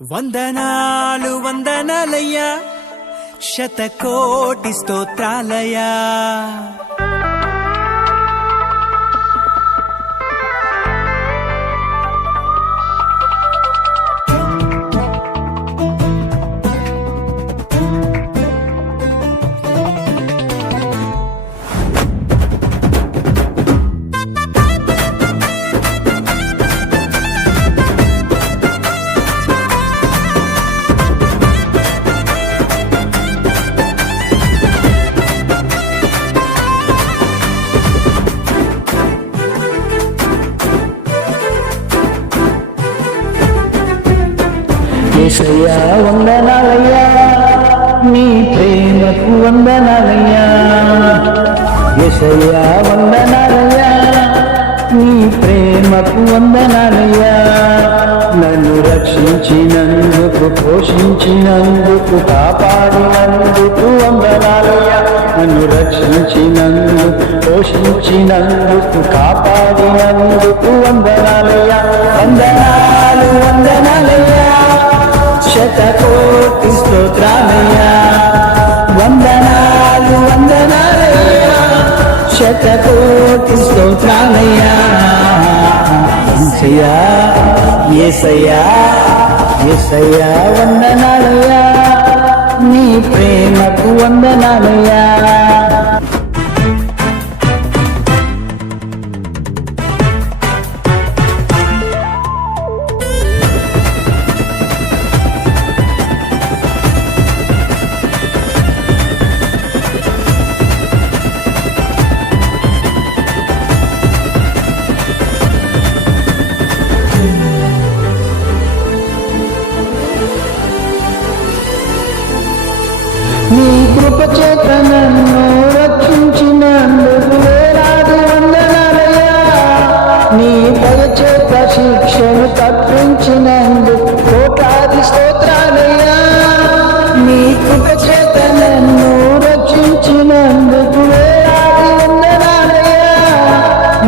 వందనాలు వందనాలయ్యా శతకోటి స్తోత్రాలయ్యా యేసయ్యా వందనాలయ్యా నీ ప్రేమకు వందనాలయ్యా యేసయ్యా వందనాలయ్యా నీ ప్రేమకు వందనాలయ్యా నన్ను రక్షించినందుకు పోషించినందుకు కాపాడినందుకు వందనాలయ్యా నన్ను రక్షించినందుకు పోషించినందుకు కాపాడినందుకు వందనాలయ్యా వందనాలు వందనాలయ్యా శతకోటి స్తోత్రాలయ్యా వందనాలు వందనాలయ్యా శతకోటి స్తోత్రాలయ్యా యేసయ్యా యేసయ్యా యేసయ్యా వందనాలయ్యా నీ ప్రేమకు వందనాలయ్యా నీ కృప చేత నన్ను రక్షించినందుకు వేలాది వందనాలయ్యా నీ దయ చేత శిక్షను తప్పించినందుకు కోట్లాది స్తోత్రాలయ్యా నీ కృప చేత నన్ను రక్షించినందుకు వేలాది వందనాలయ్యా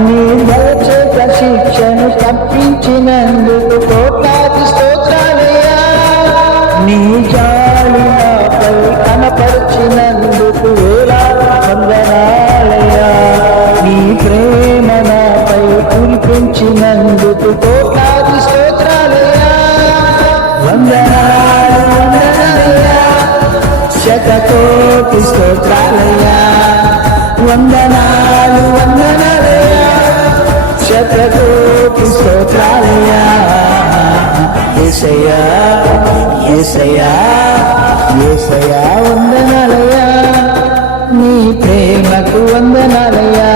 నీ దయ చేత శిక్షను తప్పించినందుకు కోట్లాది స్తోత్రాలయ్యా నీ జాలి కనపరిచినందుకు వేలాది వందనాలయ్యా నీ ప్రేమ నాపై కురిపించినందుకు కోట్లాది స్తోత్రాలయ్యా వందనాలు వందనాలయ్యా శతకోటి స్తోత్రాలయ్యా వందనాలు వందనాలయ్యా శతకోటి స్తోత్రాలయ్యా యేసయ్యా యేసయ్యా యేసయ్యా వందనాలయ్యా నీ ప్రేమకు వందనాలయ్యా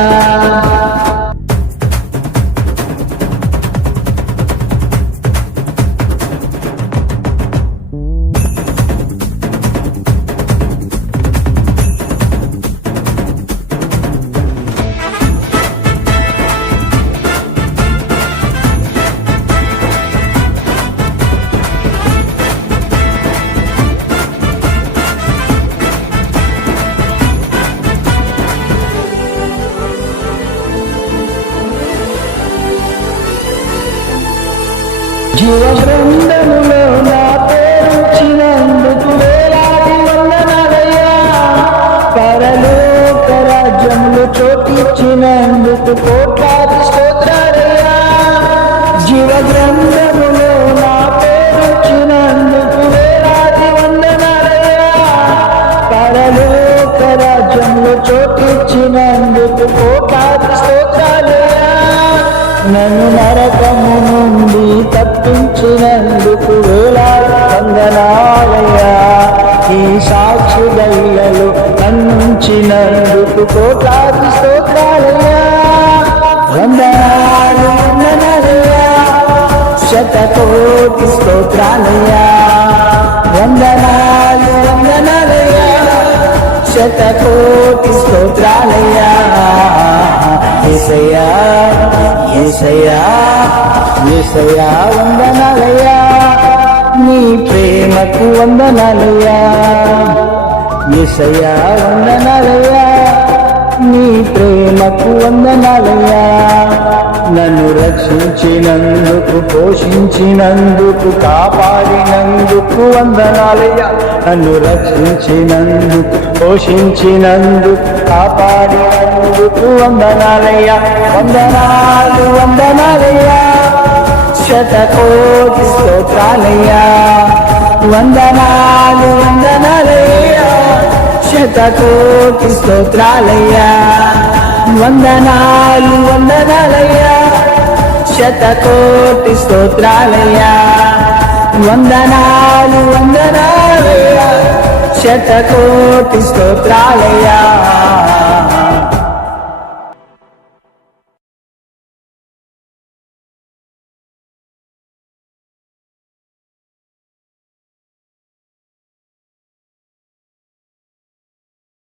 జీవ బృందములో నా పేరుచినందుకు వేలాది వందనాలయ్యా పరలోక రాజ్యంలో చోటిచ్చినందుకు కోట్లాది స్తోత్రాలయ్యా జీవ గ్రంథములో నా పేరుచినందుకు వేలాది వందనాలయ్యా పరలోక రాజ్యంలో చోటిచ్చినందుకు కోట్లాది స్తోత్రాలయ్యా నన్ను నరకము నుండి తప్పించినందుకు వేలాది వందనాలయ్యా ఈ సాక్షి దయలు నన్నుంచినందుకు కోట్లాది స్తోత్రాలయ్యా వందనాలు వందనాలయ్యా శతకోటి స్తోత్రాలయ్యా వందనాలు వందనాలయ్యా శతకోటి స్తోత్రాలయ్యా యేసయ్యా యేసయ్యా యేసయ్యా వందనాలయ్యా నీ ప్రేమకు వందనాలయ్యా యేసయ్యా వందనాలయ్యా నీ ప్రేమకు వందనాలయ్యా నన్ను రక్షించినందుకు పోషించినందుకు కాపాడినందుకు వందనాలయ్యా నన్ను రక్షించినందుకు పోషించినందుకు కాపాడినందుకు వందనాలయ్యా వందనాలు వందనాలయ్యా శతకోటి స్తోత్రాలయ్యా వందనాలు వందనాలయ్యా శతకోటి స్తోత్రాలయ్యా వందనాలు వందనాలయ్యా శతకోటి స్తోత్రాలయ్యా వందనాలు వందనాలయ్యా శతకోటి స్తోత్రాలయ్యా